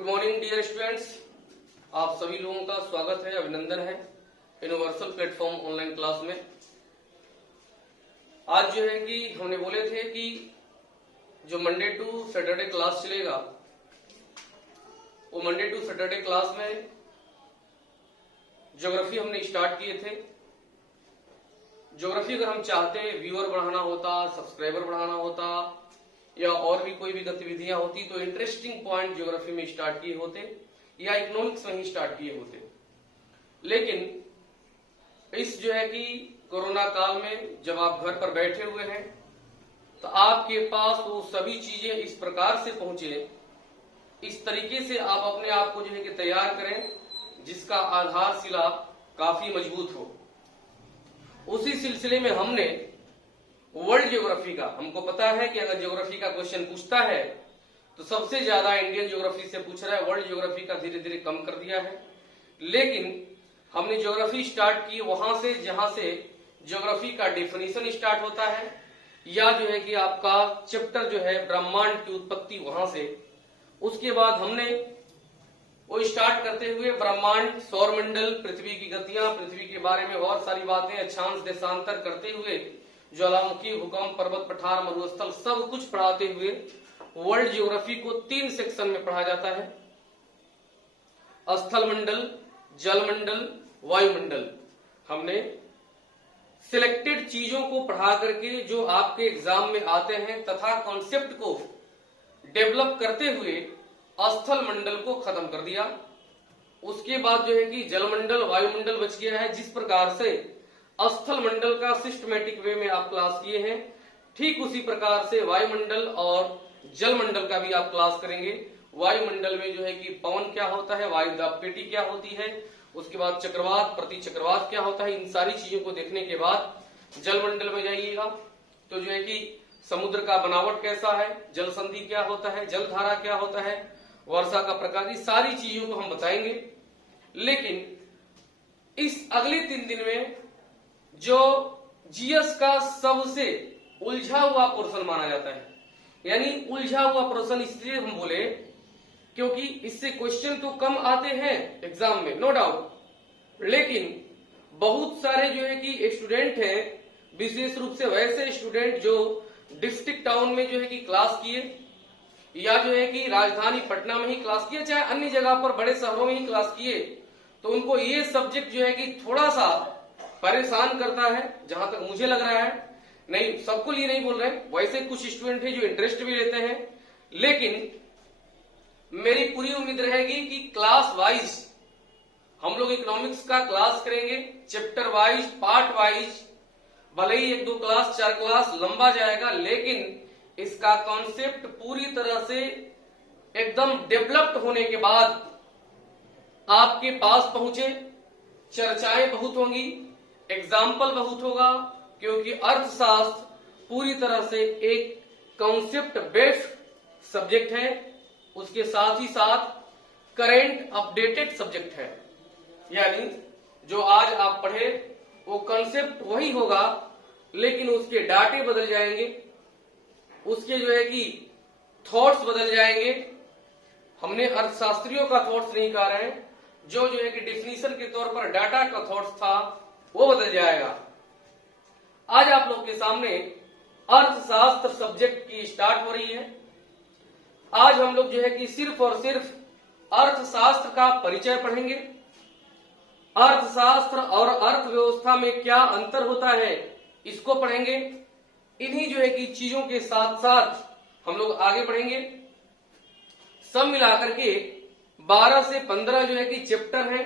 Good morning dear students, आप सभी लोगों का स्वागत है, अभिनंदन है यूनिवर्सल प्लेटफॉर्म ऑनलाइन क्लास में। आज जो है कि हमने बोले थे कि जो मंडे टू सैटरडे क्लास चलेगा वो मंडे टू सैटरडे क्लास में ज्योग्राफी हमने स्टार्ट किए थे। ज्योग्राफी अगर हम चाहते व्यूअर बढ़ाना होता, सब्सक्राइबर बढ़ाना होता या और भी कोई भी गतिविधियां होती तो इंटरेस्टिंग पॉइंट ज्योग्राफी में स्टार्ट किए होते या इकोनॉमिक्स में ही स्टार्ट किए होते। लेकिन इस जो है कि कोरोना काल में जब आप घर पर बैठे हुए हैं तो आपके पास वो सभी चीजें इस प्रकार से पहुंचे, इस तरीके से आप अपने आप को जो है कि तैयार करें जिसका आधारशिला काफी मजबूत हो। उसी सिलसिले में हमने वर्ल्ड ज्योग्राफी का, हमको पता है कि अगर ज्योग्राफी का क्वेश्चन पूछता है तो सबसे ज्यादा इंडियन ज्योग्राफी से पूछ रहा है, वर्ल्ड ज्योग्राफी का धीरे धीरे कम कर दिया है। लेकिन हमने ज्योग्राफी स्टार्ट की वहां से जहां से ज्योग्राफी का डेफिनेशन स्टार्ट होता है या जो है कि आपका चैप्टर जो है ब्रह्मांड की उत्पत्ति वहां से। उसके बाद हमने वो स्टार्ट करते हुए ब्रह्मांड, सौरमंडल, पृथ्वी की गतियां, पृथ्वी के बारे में बहुत सारी बातें, अक्षांश देशांतर करते हुए ज्वालामुखी, भूकंप, पर्वत, पठार, मरुस्थल सब कुछ पढ़ाते हुए वर्ल्ड ज्योग्राफी को 3 सेक्शन में पढ़ा जाता है। स्थल मंडल, जल मंडल, वायुमंडल। हमने सिलेक्टेड चीजों को पढ़ा करके जो आपके एग्जाम में आते हैं तथा कॉन्सेप्ट को डेवलप करते हुए स्थल मंडल को खत्म कर दिया। उसके बाद जो है कि जलमंडल, वायुमंडल बच गया है। जिस प्रकार से स्थल मंडल का सिस्टमेटिक वे में आप क्लास किए हैं, ठीक उसी प्रकार से वायुमंडल और जलमंडल का भी आप क्लास करेंगे। वायुमंडल में जो है कि पवन क्या होता है, वायु दाब पेटी क्या होती है, उसके बाद चक्रवात, प्रति चक्रवात क्या होता है, इन सारी चीजों को देखने के बाद जलमंडल में जाइएगा तो जो है कि समुद्र का बनावट कैसा है, जल संधि क्या होता है, जलधारा क्या होता है, वर्षा का प्रकार, इस सारी चीजों को हम बताएंगे। लेकिन इस अगले 3 दिन में जो जीएस का सबसे उलझा हुआ पोर्शन माना जाता है, यानी उलझा हुआ पोर्शन इसलिए हम बोले क्योंकि इससे क्वेश्चन तो कम आते हैं एग्जाम में, नो डाउट, लेकिन बहुत सारे जो है कि स्टूडेंट हैं, विशेष रूप से वैसे स्टूडेंट जो डिस्ट्रिक्ट टाउन में जो है कि क्लास किए या जो है कि राजधानी पटना में ही क्लास किए, चाहे अन्य जगह पर बड़े शहरों में ही क्लास किए, तो उनको ये सब्जेक्ट जो है कि थोड़ा सा परेशान करता है, जहां तक मुझे लग रहा है। नहीं, सबको लिए नहीं बोल रहे, वैसे कुछ स्टूडेंट हैं जो इंटरेस्ट भी लेते हैं, लेकिन मेरी पूरी उम्मीद रहेगी कि क्लास वाइज हम लोग इकोनॉमिक्स का क्लास करेंगे, चैप्टर वाइज, पार्ट वाइज। भले ही 1-2 क्लास, 4 क्लास लंबा जाएगा, लेकिन इसका कॉन्सेप्ट पूरी तरह से एकदम डेवलप्ड होने के बाद आपके पास पहुंचे, चर्चाएं बहुत होंगी, एग्जाम्पल बहुत होगा, क्योंकि अर्थशास्त्र पूरी तरह से एक कॉन्सेप्ट बेस्ड सब्जेक्ट है, उसके साथ ही साथ करेंट अपडेटेड सब्जेक्ट है। यानी जो आज आप पढ़े वो कॉन्सेप्ट वही होगा, लेकिन उसके डाटे बदल जाएंगे, उसके जो है कि थॉट्स बदल जाएंगे। हमने अर्थशास्त्रियों का थॉट्स नहीं कह रहे हैं, जो है कि डेफिनेशन के तौर पर डाटा का थॉट्स था वो बदल जाएगा। आज आप लोग के सामने अर्थशास्त्र सब्जेक्ट की स्टार्ट हो रही है। आज हम लोग जो है कि सिर्फ और सिर्फ अर्थशास्त्र का परिचय पढ़ेंगे। अर्थशास्त्र और अर्थव्यवस्था में क्या अंतर होता है इसको पढ़ेंगे। इन्हीं जो है कि चीजों के साथ साथ हम लोग आगे बढ़ेंगे। सब मिलाकर के 12 से 15 जो है कि चैप्टर हैं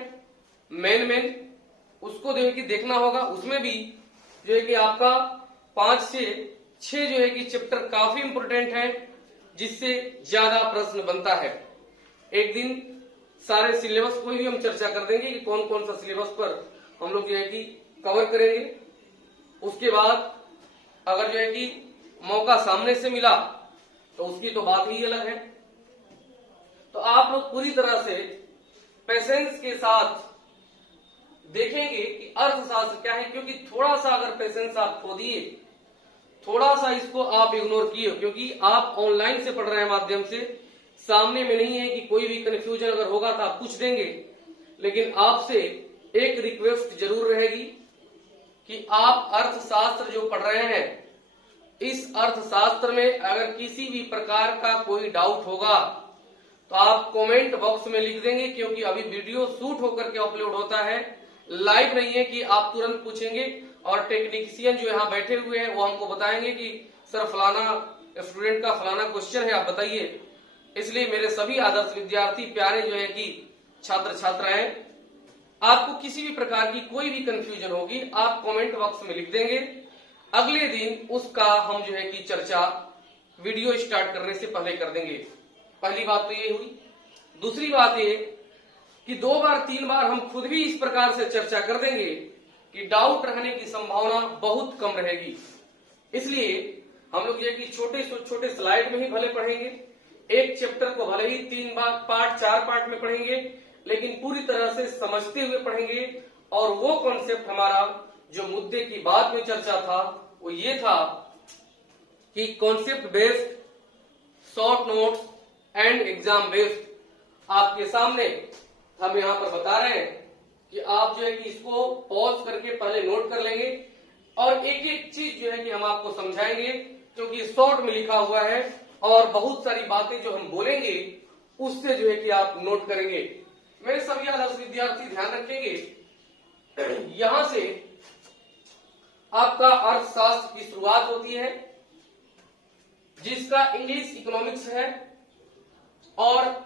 मेन, उसको जो है कि देखना होगा। उसमें भी जो है कि आपका 5 से 6 जो है कि चैप्टर काफी इंपोर्टेंट है, जिससे ज्यादा प्रश्न बनता है। एक दिन सारे सिलेबस को भी हम चर्चा कर देंगे कि कौन कौन सा सिलेबस पर हम लोग जो है कि कवर करेंगे। उसके बाद अगर जो है कि मौका सामने से मिला तो उसकी तो बात ही अलग है। तो आप लोग पूरी तरह से पेशेंस के साथ देखेंगे कि अर्थशास्त्र क्या है, क्योंकि थोड़ा सा अगर पेशेंस आप खो दिए, थोड़ा सा इसको आप इग्नोर किए, क्योंकि आप ऑनलाइन से पढ़ रहे हैं माध्यम से, सामने में नहीं है कि कोई भी कंफ्यूजन अगर होगा तो आप पूछ देंगे, लेकिन आपसे एक रिक्वेस्ट जरूर रहेगी कि आप अर्थशास्त्र जो पढ़ रहे हैं, इस अर्थशास्त्र में अगर किसी भी प्रकार का कोई डाउट होगा तो आप कमेंट बॉक्स में लिख देंगे, क्योंकि अभी वीडियो शूट होकर के अपलोड होता है, लाइव नहीं है कि आप तुरंत पूछेंगे और टेक्नीशियन जो यहाँ बैठे हुए हैं वो हमको बताएंगे कि सर फलाना स्टूडेंट का फलाना क्वेश्चन है, आप बताइए। इसलिए मेरे सभी आदर्श विद्यार्थी प्यारे जो है कि छात्र छात्राएं, आपको किसी भी प्रकार की कोई भी कंफ्यूजन होगी आप कमेंट बॉक्स में लिख देंगे, अगले दिन उसका हम जो है कि चर्चा वीडियो स्टार्ट करने से पहले कर देंगे। पहली बात तो ये हुई। दूसरी बात ये कि 2 बार 3 बार हम खुद भी इस प्रकार से चर्चा कर देंगे कि डाउट रहने की संभावना बहुत कम रहेगी। इसलिए हम लोग ये कि छोटे छोटे स्लाइड में ही भले पढ़ेंगे, एक चैप्टर को भले ही 3 पार्ट 4 पार्ट में पढ़ेंगे, लेकिन पूरी तरह से समझते हुए पढ़ेंगे। और वो कॉन्सेप्ट हमारा जो मुद्दे की बाद में चर्चा था वो ये था कि concept based, short notes and exam based. आपके सामने हम यहाँ पर बता रहे हैं कि आप जो है कि इसको पॉज करके पहले नोट कर लेंगे और एक एक चीज जो है कि हम आपको समझाएंगे, क्योंकि शॉर्ट में लिखा हुआ है और बहुत सारी बातें जो हम बोलेंगे उससे जो है कि आप नोट करेंगे। मेरे सभी आदर्श विद्यार्थी ध्यान रखेंगे, यहां से आपका अर्थशास्त्र की शुरुआत होती है जिसका इंग्लिश इकोनॉमिक्स है, और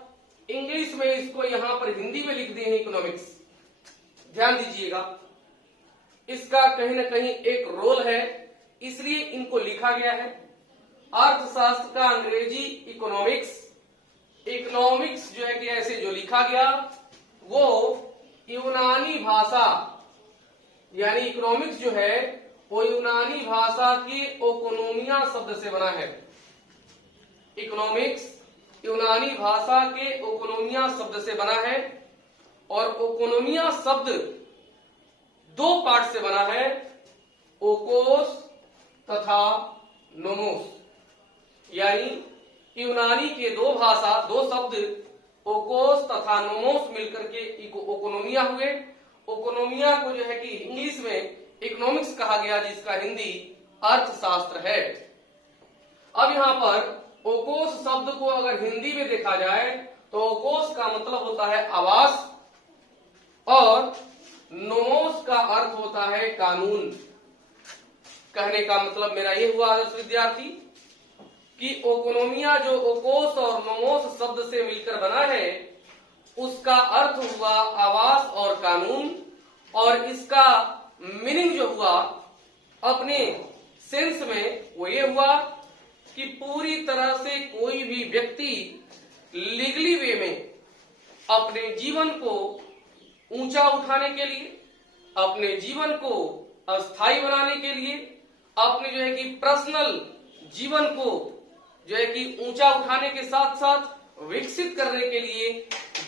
इंग्लिश में इसको यहां पर हिंदी में लिख दिए हैं इकोनॉमिक्स। ध्यान दीजिएगा, इसका कहीं ना कहीं एक रोल है, इसलिए इनको लिखा गया है। अर्थशास्त्र का अंग्रेजी इकोनॉमिक्स, इकोनॉमिक्स जो है कि ऐसे जो लिखा गया वो यूनानी भाषा, यानी इकोनॉमिक्स जो है वो यूनानी भाषा की ओकोनोमिया शब्द से बना है। इकोनॉमिक्स यूनानी भाषा के ओकोनोमिया शब्द से बना है, और ओकोनोमिया शब्द 2 पार्ट से बना है, ओकोस तथा नोमोस। यानी यूनानी के 2 शब्द ओकोस तथा नोमोस मिलकर के ओकोनोमिया हुए। ओकोनोमिया को जो है कि इंग्लिश में इकोनॉमिक्स कहा गया, जिसका हिंदी अर्थशास्त्र है। अब यहाँ पर ओकोस शब्द को अगर हिंदी में देखा जाए तो ओकोस का मतलब होता है आवास, और नोमोस का अर्थ होता है कानून। कहने का मतलब मेरा ये हुआ आदर्श विद्यार्थी कि ओकोनोमिया जो ओकोस और नोमोस शब्द से मिलकर बना है उसका अर्थ हुआ आवास और कानून, और इसका मीनिंग जो हुआ अपने सेंस में वो ये हुआ कि पूरी तरह से कोई भी व्यक्ति लीगली वे में अपने जीवन को ऊंचा उठाने के लिए, अपने जीवन को अस्थायी बनाने के लिए, अपने जो है कि पर्सनल जीवन को जो है कि ऊंचा उठाने के साथ साथ विकसित करने के लिए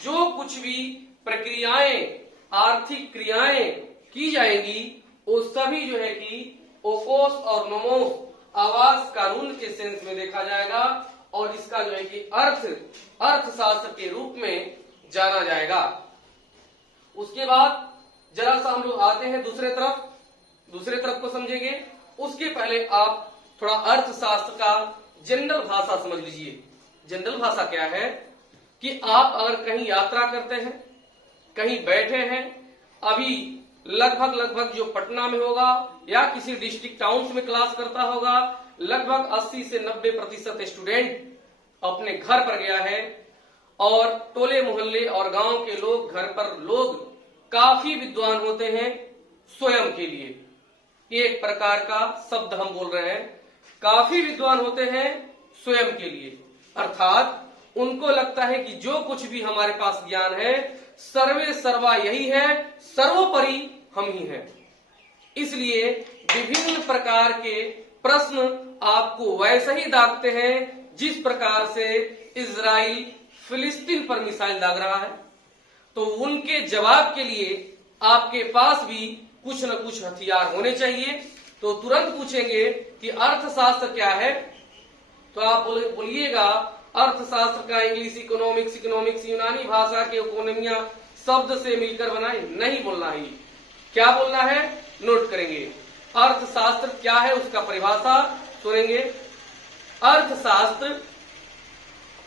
जो कुछ भी प्रक्रियाएं, आर्थिक क्रियाएं की जाएंगी वो सभी जो है कि ओकोस और नोमोस आवास कानून के सेंस में देखा जाएगा, और इसका जो है कि अर्थशास्त्र के रूप में जाना जाएगा। उसके बाद जरा सा हम लोग आते हैं दूसरे तरफ को समझेंगे। उसके पहले आप थोड़ा अर्थशास्त्र का जनरल भाषा समझ लीजिए। जनरल भाषा क्या है कि आप अगर कहीं यात्रा करते हैं, कहीं बैठे हैं, अभी लगभग जो पटना में होगा या किसी डिस्ट्रिक्ट टाउन्स में क्लास करता होगा, लगभग 80 से 90% स्टूडेंट अपने घर पर गया है, और टोले मोहल्ले और गांव के लोग, घर पर लोग काफी विद्वान होते हैं स्वयं के लिए। ये एक प्रकार का शब्द हम बोल रहे हैं, काफी विद्वान होते हैं स्वयं के लिए, अर्थात उनको लगता है कि जो कुछ भी हमारे पास ज्ञान है सर्वे सर्वा यही है, सर्वोपरि हम ही हैं। इसलिए विभिन्न प्रकार के प्रश्न आपको वैसे ही दागते हैं जिस प्रकार से इजराइल फिलिस्तीन पर मिसाइल दाग रहा है, तो उनके जवाब के लिए आपके पास भी कुछ न कुछ हथियार होने चाहिए। तो तुरंत पूछेंगे कि अर्थशास्त्र क्या है, तो आप बोलिएगा अर्थशास्त्र का इंग्लिश इकोनॉमिक्स, इकोनॉमिक्स यूनानी भाषा के इकोनॉमिया शब्द से मिलकर बनाए, नहीं बोलना ही। क्या बोलना है, नोट करेंगे। अर्थशास्त्र क्या है, उसका परिभाषा सुनेंगे। अर्थशास्त्र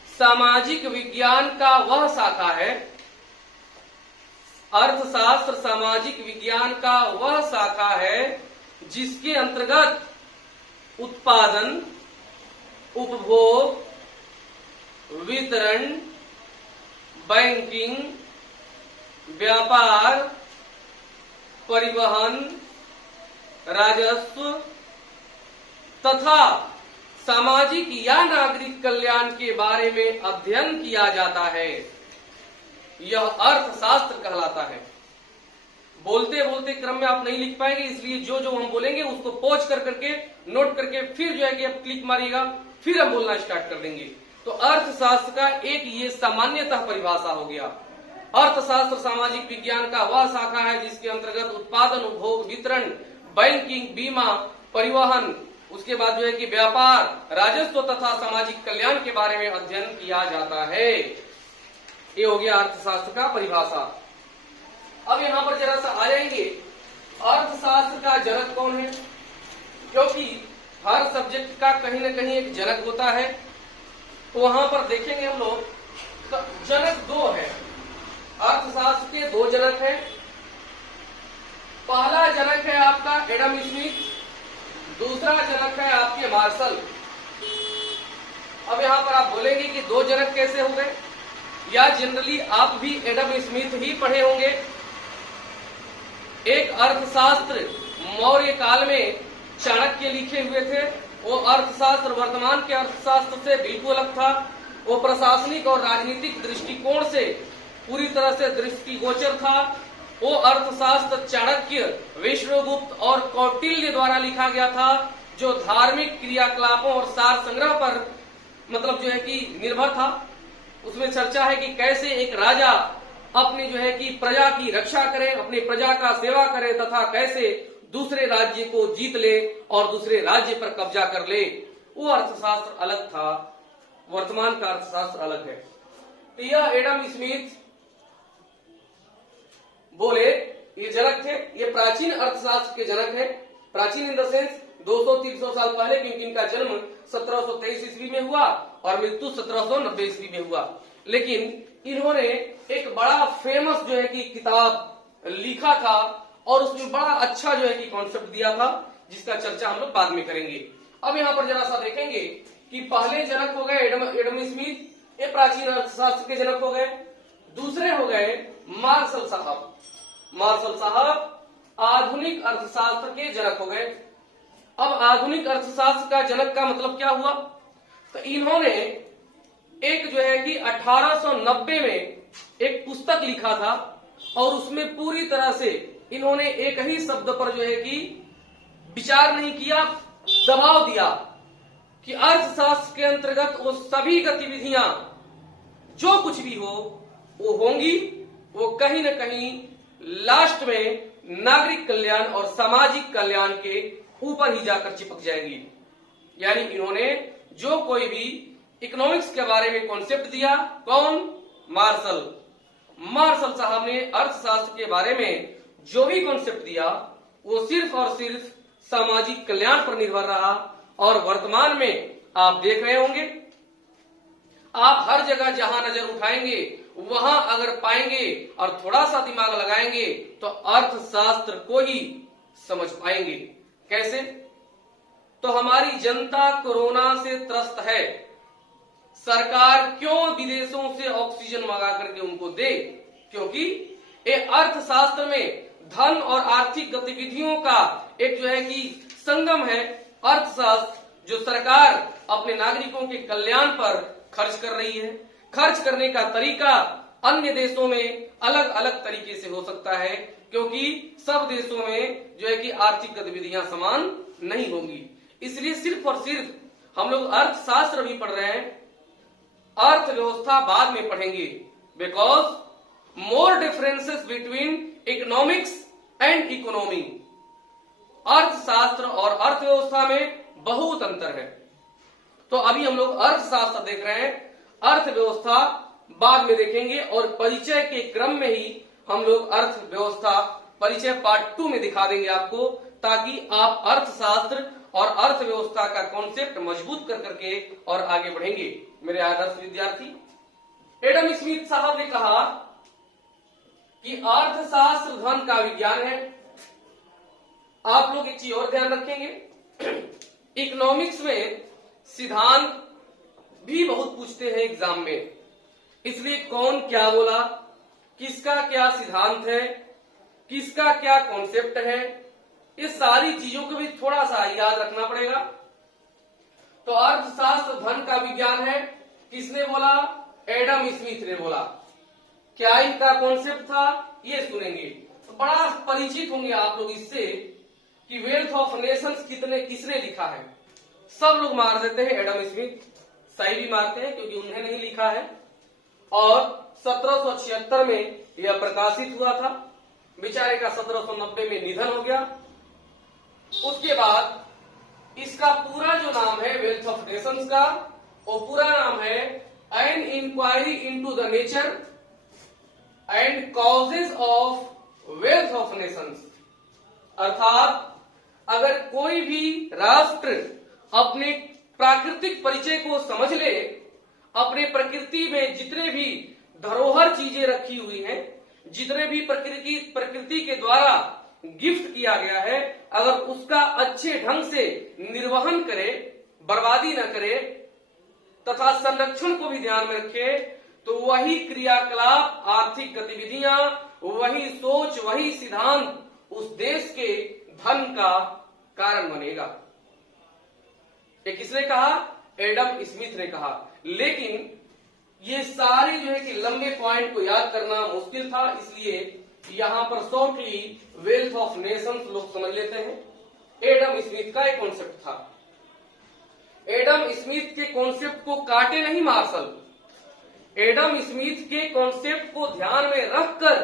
सामाजिक विज्ञान का वह शाखा है, अर्थशास्त्र सामाजिक विज्ञान का वह शाखा है जिसके अंतर्गत उत्पादन, उपभोग, वितरण, बैंकिंग, व्यापार, परिवहन, राजस्व तथा सामाजिक या नागरिक कल्याण के बारे में अध्ययन किया जाता है। यह अर्थशास्त्र कहलाता है। बोलते बोलते क्रम में आप नहीं लिख पाएंगे, इसलिए जो जो हम बोलेंगे उसको पॉज कर करके नोट करके फिर जो है कि आप क्लिक मारिएगा, फिर हम बोलना स्टार्ट कर देंगे। तो अर्थशास्त्र का एक ये सामान्यतः परिभाषा हो गया। अर्थशास्त्र सामाजिक विज्ञान का वह शाखा है जिसके अंतर्गत उत्पादन, उपभोग, वितरण, बैंकिंग, बीमा, परिवहन, उसके बाद जो है कि व्यापार, राजस्व तथा सामाजिक कल्याण के बारे में अध्ययन किया जाता है। ये हो गया अर्थशास्त्र का परिभाषा। अब यहां पर जरा सा आ जाएंगे, अर्थशास्त्र का जनक कौन है, क्योंकि हर सब्जेक्ट का कहीं ना कहीं एक जनक होता है। तो वहां पर देखेंगे हम लोग, तो जनक दो है, अर्थशास्त्र के दो जनक हैं। पहला जनक है आपका एडम स्मिथ, दूसरा जनक है आपके मार्शल। अब यहां पर आप बोलेंगे कि दो जनक कैसे हो गए, या जनरली आप भी एडम स्मिथ ही पढ़े होंगे। एक अर्थशास्त्र मौर्य काल में चाणक्य लिखे हुए थे, वो अर्थशास्त्र वर्तमान के अर्थशास्त्र से बिल्कुल अलग था। वो प्रशासनिक और राजनीतिक दृष्टिकोण से पूरी तरह से दृष्टिगोचर था। वो अर्थशास्त्र चाणक्य, विश्वगुप्त और कौटिल्य द्वारा लिखा गया था, जो धार्मिक क्रियाकलापों और सार संग्रह पर मतलब जो है कि निर्भर था। उसमें चर्चा है कि कैसे एक राजा अपनी जो है कि प्रजा की रक्षा करे, अपनी प्रजा का सेवा करे तथा कैसे दूसरे राज्य को जीत ले और दूसरे राज्य पर कब्जा कर ले। वो अर्थशास्त्र अलग था, वर्तमान का अर्थशास्त्र अलग है। तो यह एडम स्मिथ बोले ये जनक थे, ये प्राचीन अर्थशास्त्र के जनक है। प्राचीन इन द सेंस 200-300 साल पहले, क्योंकि इनका जन्म 1723 ईस्वी में हुआ और मृत्यु 1790 ईस्वी में हुआ। लेकिन इन्होंने एक बड़ा फेमस जो है कि किताब लिखा था और उसमें बड़ा अच्छा जो है कि कॉन्सेप्ट दिया था, जिसका चर्चा हम लोग बाद में करेंगे। अब यहाँ पर जरा सा देखेंगे कि पहले जनक हो गए एडम स्मिथ, ये प्राचीन अर्थशास्त्र के जनक हो गए। दूसरे हो गए मार्शल साहब। मार्शल साहब आधुनिक अर्थशास्त्र के जनक हो गए। अब आधुनिक अर्थशास्त्र का जनक का मतलब क्या हुआ, तो इन्होंने एक जो है कि 1890 में एक पुस्तक लिखा था और उसमें पूरी तरह से इन्होंने एक ही शब्द पर जो है कि विचार नहीं किया, दबाव दिया कि अर्थशास्त्र के अंतर्गत वो सभी गतिविधियां जो कुछ भी हो वो होंगी, वो कहीं ना कहीं लास्ट में नागरिक कल्याण और सामाजिक कल्याण के ऊपर ही जाकर चिपक जाएंगी। यानी इन्होंने जो कोई भी इकोनॉमिक्स के बारे में कॉन्सेप्ट दिया, कौन, मार्शल साहब ने अर्थशास्त्र के बारे में जो भी कॉन्सेप्ट दिया वो सिर्फ और सिर्फ सामाजिक कल्याण पर निर्भर रहा। और वर्तमान में आप देख रहे होंगे, आप हर जगह जहां नजर उठाएंगे वहां अगर पाएंगे और थोड़ा सा दिमाग लगाएंगे तो अर्थशास्त्र को ही समझ पाएंगे। कैसे, तो हमारी जनता कोरोना से त्रस्त है, सरकार क्यों विदेशों से ऑक्सीजन मंगा करके उनको दे, क्योंकि ये अर्थशास्त्र में धन और आर्थिक गतिविधियों का एक जो है कि संगम है। अर्थशास्त्र जो सरकार अपने नागरिकों के कल्याण पर खर्च कर रही है, खर्च करने का तरीका अन्य देशों में अलग अलग तरीके से हो सकता है, क्योंकि सब देशों में जो है कि आर्थिक गतिविधियां समान नहीं होंगी। इसलिए सिर्फ और सिर्फ हम लोग अर्थशास्त्र भी पढ़ रहे हैं, अर्थव्यवस्था बाद में पढ़ेंगे, because more differences between economics and economy. अर्थशास्त्र और अर्थव्यवस्था में बहुत अंतर है। तो अभी हम लोग अर्थशास्त्र देख रहे हैं। अर्थव्यवस्था बाद में देखेंगे और परिचय के क्रम में ही हम लोग अर्थव्यवस्था परिचय पार्ट 2 में दिखा देंगे आपको, ताकि आप अर्थशास्त्र और अर्थव्यवस्था का कॉन्सेप्ट मजबूत कर करके और आगे बढ़ेंगे। मेरे आदर्श विद्यार्थी, एडम स्मिथ साहब ने कहा कि अर्थशास्त्र धन का विज्ञान है। आप लोग एक चीज और ध्यान रखेंगे, इकोनॉमिक्स में सिद्धांत भी बहुत पूछते हैं एग्जाम में, इसलिए कौन क्या बोला, किसका क्या सिद्धांत है, किसका क्या कॉन्सेप्ट है, इस सारी चीजों को भी थोड़ा सा याद रखना पड़ेगा। तो अर्थशास्त्र धन का विज्ञान है, किसने बोला? एडम स्मिथ ने बोला। क्या इनका कॉन्सेप्ट था, ये सुनेंगे तो बड़ा परिचित होंगे आप लोग इससे कि वेल्थ ऑफ नेशंस किसने लिखा है। सब लोग मार देते हैं एडम स्मिथ, सही भी मारते हैं क्योंकि उन्हें नहीं लिखा है, और 1776 में यह प्रकाशित हुआ था। बेचारे का 1790 में निधन हो गया। उसके बाद इसका पूरा जो नाम है वेल्थ ऑफ नेशंस का, वो पूरा नाम है an inquiry into the nature and causes of wealth of nations. अर्थात अगर कोई भी राष्ट्र अपने प्राकृतिक परिचय को समझ ले, अपने प्रकृति में जितने भी धरोहर चीजें रखी हुई हैं, जितने भी प्रकृति के द्वारा गिफ्ट किया गया है, अगर उसका अच्छे ढंग से निर्वहन करे, बर्बादी न करे तथा संरक्षण को भी ध्यान में रखे, तो वही क्रियाकलाप, आर्थिक गतिविधियां, वही सोच, वही सिद्धांत उस देश के धन का कारण बनेगा। ये किसने कहा? एडम स्मिथ ने कहा। लेकिन ये सारे जो है कि लंबे पॉइंट को याद करना मुश्किल था, इसलिए यहां पर शॉर्टली वेल्थ ऑफ नेशंस लोग समझ लेते हैं। एडम स्मिथ का एक कॉन्सेप्ट था। एडम स्मिथ के कॉन्सेप्ट को काटे नहीं मार्शल, एडम स्मिथ के कॉन्सेप्ट को ध्यान में रखकर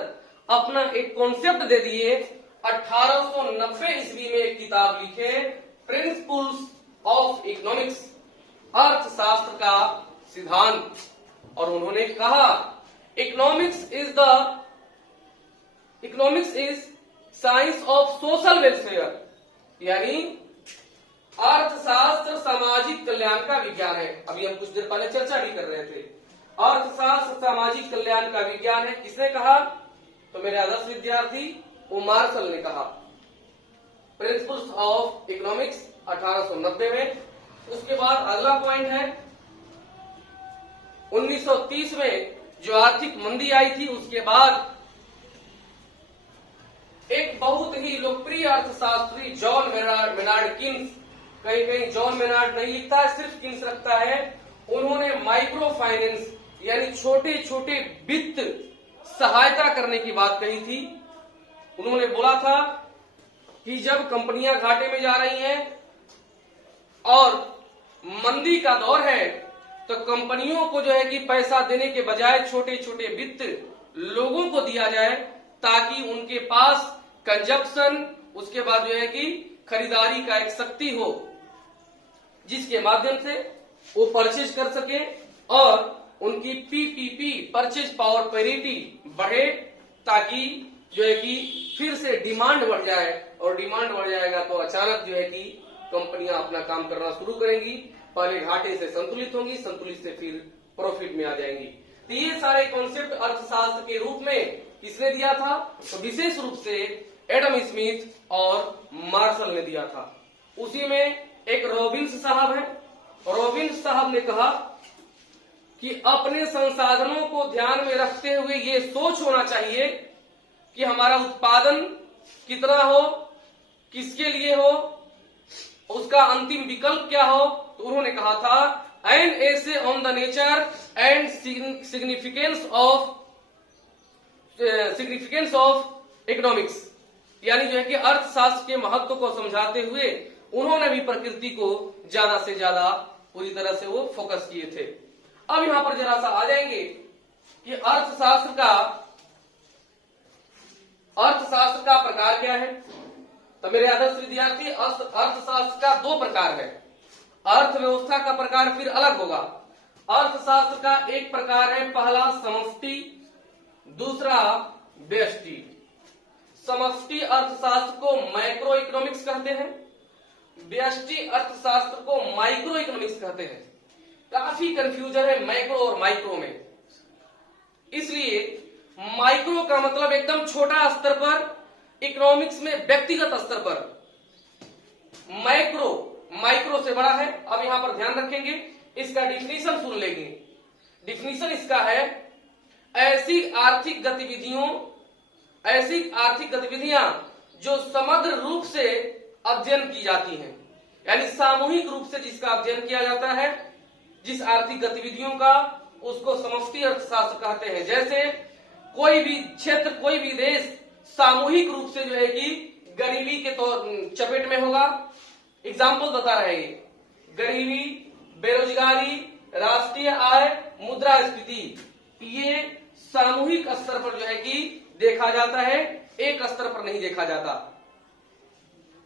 अपना एक कॉन्सेप्ट दे दिए। 1890 ईस्वी में एक किताब लिखे, प्रिंसिपल्स ऑफ इकोनॉमिक्स, अर्थशास्त्र का सिद्धांत, और उन्होंने कहा economics is science of social welfare, यानी अर्थशास्त्र सामाजिक कल्याण का विज्ञान है। अभी हम कुछ देर पहले चर्चा भी कर रहे थे, अर्थशास्त्र सामाजिक कल्याण का विज्ञान है। किसने कहा? तो मेरे आदर्श विद्यार्थी, वो मार्शल ने कहा, प्रिंसिपल्स ऑफ इकोनॉमिक्स 1890 में। उसके बाद अगला पॉइंट है 1930 में जो आर्थिक मंदी आई थी, उसके बाद एक बहुत ही लोकप्रिय अर्थशास्त्री जॉन मेनार्ड किन्स, कहीं कहीं जॉन मेनार्ड नहीं लिखता है, सिर्फ किन्स रखता है, उन्होंने माइक्रो फाइनेंस यानी छोटे छोटे वित्त सहायता करने की बात कही थी। उन्होंने बोला था कि जब कंपनियां घाटे में जा रही हैं और मंदी का दौर है, तो कंपनियों को जो है कि पैसा देने के बजाय छोटे छोटे वित्त लोगों को दिया जाए, ताकि उनके पास कंजप्शन, उसके बाद जो है कि खरीदारी का एक शक्ति हो, जिसके माध्यम से वो परचेज कर सके और उनकी पीपीपी परचेज पावर पैरिटी बढ़े, ताकि जो है कि फिर से डिमांड बढ़ जाए, और डिमांड बढ़ जाएगा तो अचानक जो है कि कंपनियां अपना काम करना शुरू करेंगी, पहले घाटे से संतुलित होंगी, संतुलित से फिर प्रॉफिट में आ जाएंगी। तो ये सारे कॉन्सेप्ट अर्थशास्त्र के रूप में किसने दिया था? तो विशेष रूप से एडम स्मिथ और मार्शल ने दिया था। उसी में एक रॉबिन्स साहब है। रॉबिन्स साहब ने कहा कि अपने संसाधनों को ध्यान में रखते हुए ये सोच होना चाहिए कि हमारा उत्पादन कितना हो, किसके लिए हो, उसका अंतिम विकल्प क्या हो। तो उन्होंने कहा था an essay on the nature and significance of economics, यानी जो है कि अर्थशास्त्र के महत्व को समझाते हुए उन्होंने भी प्रकृति को ज्यादा से ज्यादा पूरी तरह से वो फोकस किए थे। अब यहां पर जरा सा आ जाएंगे कि अर्थशास्त्र का प्रकार क्या है। तो मेरे आदर्श विद्यार्थी, अर्थशास्त्र का दो प्रकार है। अर्थव्यवस्था का प्रकार फिर अलग होगा, अर्थशास्त्र का एक प्रकार है, पहला समष्टि, दूसरा व्यष्टि। समष्टि अर्थशास्त्र को माइक्रो इकोनॉमिक्स कहते हैं, व्यष्टि अर्थशास्त्र को माइक्रो इकोनॉमिक्स कहते हैं। काफी कंफ्यूजन है मैक्रो और माइक्रो में, इसलिए माइक्रो का मतलब एकदम छोटा स्तर पर, इकोनॉमिक्स में व्यक्तिगत स्तर पर। माइक्रो से बड़ा है। अब यहां पर ध्यान रखेंगे, इसका डिफिनीशन सुन लेंगे। डिफिनीशन इसका है, ऐसी आर्थिक गतिविधियां जो समग्र रूप से अध्ययन की जाती हैं, यानी सामूहिक रूप से जिसका अध्ययन किया जाता है, जिस आर्थिक गतिविधियों का, उसको समष्टि अर्थशास्त्र कहते हैं। जैसे कोई भी क्षेत्र, कोई भी देश सामूहिक रूप से जो है कि गरीबी के चपेट में होगा। एग्जाम्पल बता रहे हैं, गरीबी, बेरोजगारी, राष्ट्रीय आय, मुद्रास्फीति, ये सामूहिक स्तर पर जो है कि देखा जाता है, एक स्तर पर नहीं देखा जाता।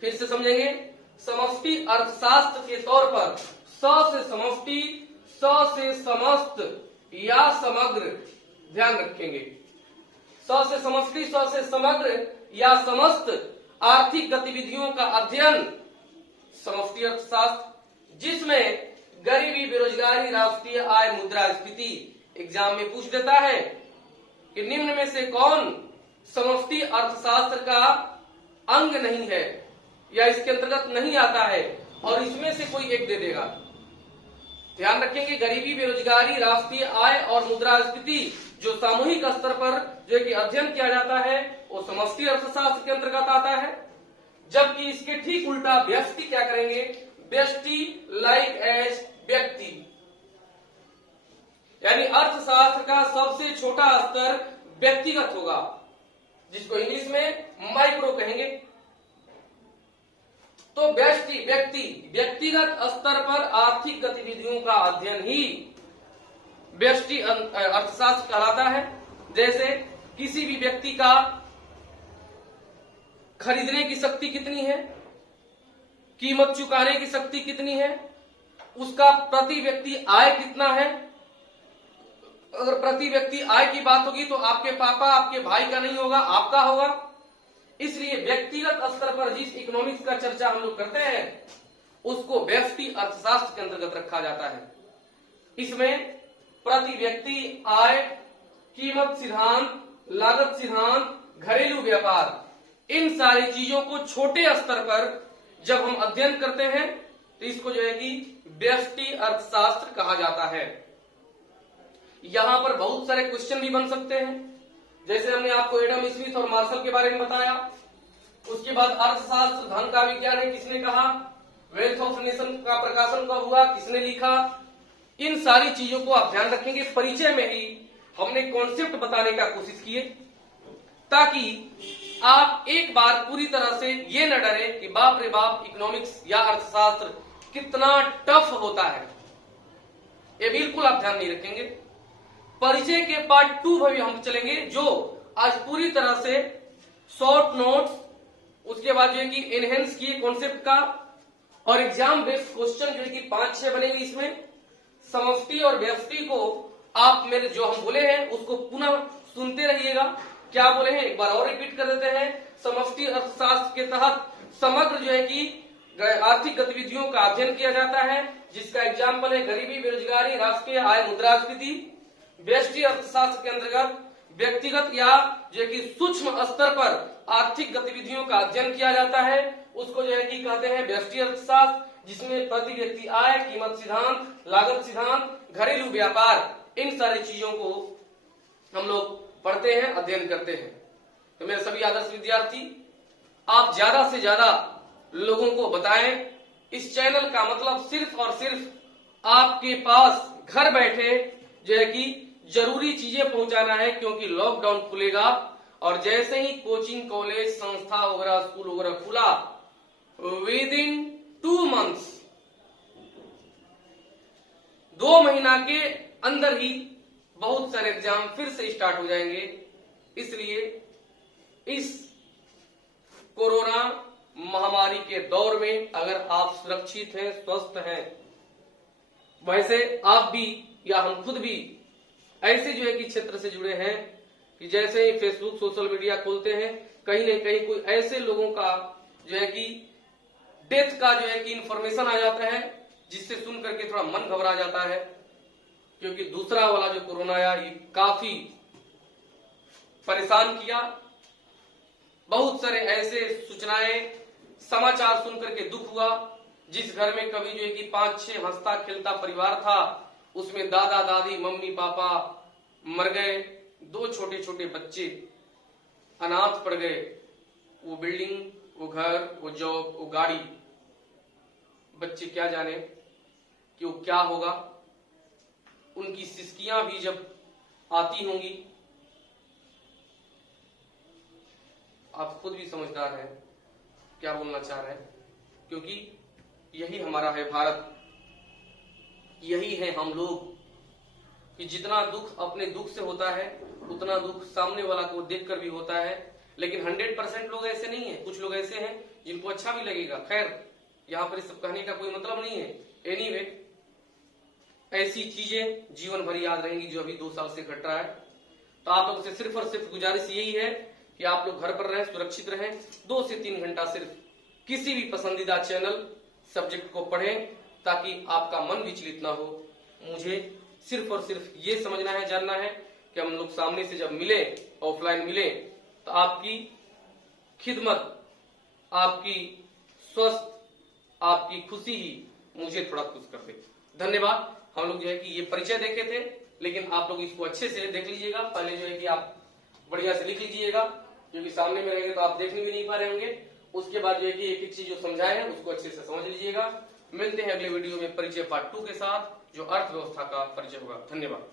फिर से समझेंगे, समष्टि अर्थशास्त्र के तौर पर स से समष्टि, स से समस्त या समग्र, ध्यान रखेंगे। स से समष्टि, स से समग्र या समस्त आर्थिक गतिविधियों का अध्ययन समष्टि अर्थशास्त्र, जिसमें गरीबी, बेरोजगारी, राष्ट्रीय आय, मुद्रास्फीति। एग्जाम में पूछ देता है कि निम्न में से कौन समष्टि अर्थशास्त्र का अंग नहीं है या इसके अंतर्गत नहीं आता है, और इसमें से कोई एक दे देगा। ध्यान रखेंगे, गरीबी, बेरोजगारी, राष्ट्रीय आय और मुद्रास्फीति जो सामूहिक स्तर पर जो कि अध्ययन किया जाता है, वो समष्टि अर्थशास्त्र के अंतर्गत आता है। जबकि इसके ठीक उल्टा व्यष्टि क्या करेंगे, व्यष्टि लाइक एज व्यक्ति, यानी अर्थशास्त्र का सबसे छोटा स्तर व्यक्तिगत होगा, जिसको इंग्लिश में माइक्रो कहेंगे। तो व्यक्तिगत स्तर पर आर्थिक गतिविधियों का अध्ययन ही व्यष्टि अर्थशास्त्र कहलाता है। जैसे किसी भी व्यक्ति का खरीदने की शक्ति कितनी है, कीमत चुकाने की शक्ति कितनी है, उसका प्रति व्यक्ति आय कितना है। अगर प्रति व्यक्ति आय की बात होगी तो आपके पापा, आपके भाई का नहीं होगा, आपका होगा। इसलिए व्यक्तिगत स्तर पर जिस इकोनॉमिक्स का चर्चा हम लोग करते हैं, उसको व्यष्टि अर्थशास्त्र के अंतर्गत रखा जाता है। इसमें प्रति व्यक्ति आय, कीमत सिद्धांत, लागत सिद्धांत, घरेलू व्यापार, इन सारी चीजों को छोटे स्तर पर जब हम अध्ययन करते हैं तो इसको जो है कि व्यष्टि अर्थशास्त्र कहा जाता है। यहां पर बहुत सारे क्वेश्चन भी बन सकते हैं, जैसे हमने आपको एडम स्मिथ और मार्शल के बारे में बताया। उसके बाद अर्थशास्त्र धन का विज्ञान है, किसने कहा, वेल्थ ऑफ नेशन का प्रकाशन कब हुआ, किसने लिखा। इन सारी चीजों को आप ध्यान रखेंगे। परिचय में ही हमने कॉन्सेप्ट बताने का कोशिश किए, ताकि आप एक बार पूरी तरह से ये न डरे कि बाप रे बाप इकोनॉमिक्स या अर्थशास्त्र कितना टफ होता है। ये बिल्कुल आप ध्यान नहीं रखेंगे। परिचय के पार्ट 2 में भी हम चलेंगे, जो आज पूरी तरह से शॉर्ट नोट्स, उसके बाद जो है कि एनहेंस किए कॉन्सेप्ट का, और एग्जाम बेस्ड क्वेश्चन जो है कि 5-6 बनेंगे। इसमें समष्टि और व्यष्टि को आप मेरे जो हम बोले हैं उसको पुनः सुनते रहिएगा। क्या बोले हैं एक बार और रिपीट कर देते हैं। समष्टि अर्थशास्त्र के तहत समग्र जो है कि आर्थिक गतिविधियों का अध्ययन किया जाता है, जिसका एग्जाम्पल है गरीबी, बेरोजगारी, राष्ट्रीय आय, मुद्रास्फीति। व्यष्टि अर्थशास्त्र के अंतर्गत व्यक्तिगत या जो कि सूक्ष्म स्तर पर आर्थिक गतिविधियों का अध्ययन किया जाता है, उसको जो है कि कहते हैं व्यष्टि अर्थशास्त्र, जिसमें प्रति व्यक्ति आय, कीमत सिद्धांत, लागत सिद्धांत, घरेलू व्यापार, इन सारी चीजों को हम लोग पढ़ते हैं, अध्ययन करते हैं। तो मेरे सभी आदर्श विद्यार्थी, आप ज्यादा से ज्यादा लोगों को बताएं। इस चैनल का मतलब सिर्फ और सिर्फ आपके पास घर बैठे जो है कि जरूरी चीजें पहुंचाना है, क्योंकि लॉकडाउन खुलेगा और जैसे ही कोचिंग, कॉलेज, संस्था वगैरह, स्कूल वगैरह खुला, विद इन 2 months, 2 महीना के अंदर ही बहुत सारे एग्जाम फिर से स्टार्ट हो जाएंगे। इसलिए इस कोरोना महामारी के दौर में अगर आप सुरक्षित हैं, स्वस्थ हैं, वैसे आप भी या हम खुद भी ऐसे जो है कि क्षेत्र से जुड़े हैं कि जैसे ही फेसबुक सोशल मीडिया खोलते हैं कहीं न कहीं कोई ऐसे लोगों का जो है कि डेथ का जो है कि इंफॉर्मेशन आ जाता है, जिससे सुन करके थोड़ा मन घबरा जाता है, क्योंकि दूसरा वाला जो कोरोना आया ये काफी परेशान किया। बहुत सारे ऐसे सूचनाएं समाचार सुन करके दुख हुआ। जिस घर में कभी जो है कि 5-6 हंसता खेलता परिवार था, उसमें दादा दादी मम्मी पापा मर गए, 2 छोटे छोटे बच्चे अनाथ पड़ गए। वो बिल्डिंग, वो घर, वो जॉब, वो गाड़ी, बच्चे क्या जाने कि वो क्या होगा। उनकी सिसकियां भी जब आती होंगी, आप खुद भी समझदार हैं क्या बोलना चाह रहे हैं, क्योंकि यही हमारा है भारत, यही है हम लोग कि जितना दुख अपने दुख से होता है उतना दुख सामने वाला को देखकर भी होता है। लेकिन 100% लोग ऐसे नहीं है, कुछ लोग ऐसे हैं जिनको अच्छा भी लगेगा। खैर, यहाँ पर इस सब कहने का कोई मतलब नहीं है। एनीवे, ऐसी चीजें जीवन भर याद रहेंगी जो अभी 2 साल से घट रहा है। तो आप लोगों से सिर्फ और सिर्फ गुजारिश यही है कि आप लोग घर पर रहें, सुरक्षित रहें। 2 से 3 घंटा सिर्फ किसी भी पसंदीदा चैनल सब्जेक्ट को पढ़ें, ताकि आपका मन विचलित ना हो। मुझे सिर्फ और सिर्फ ये समझना है, जानना है कि हम लोग सामने से जब मिले, ऑफलाइन मिले, तो आपकी खिदमत, आपकी स्वस्थ, आपकी खुशी ही मुझे थोड़ा खुश कर दे। धन्यवाद। हम लोग जो है कि ये परिचय देखे थे, लेकिन आप लोग इसको अच्छे से देख लीजिएगा। पहले जो है कि आप बढ़िया से लिख लीजिएगा, क्योंकि सामने में रहेंगे तो आप देखने भी नहीं पा रहे होंगे। उसके बाद जो है कि एक एक चीज जो समझाए हैं उसको अच्छे से समझ लीजिएगा। मिलते हैं अगले वीडियो में परिचय पार्ट 2 के साथ, जो अर्थव्यवस्था का परिचय होगा। धन्यवाद।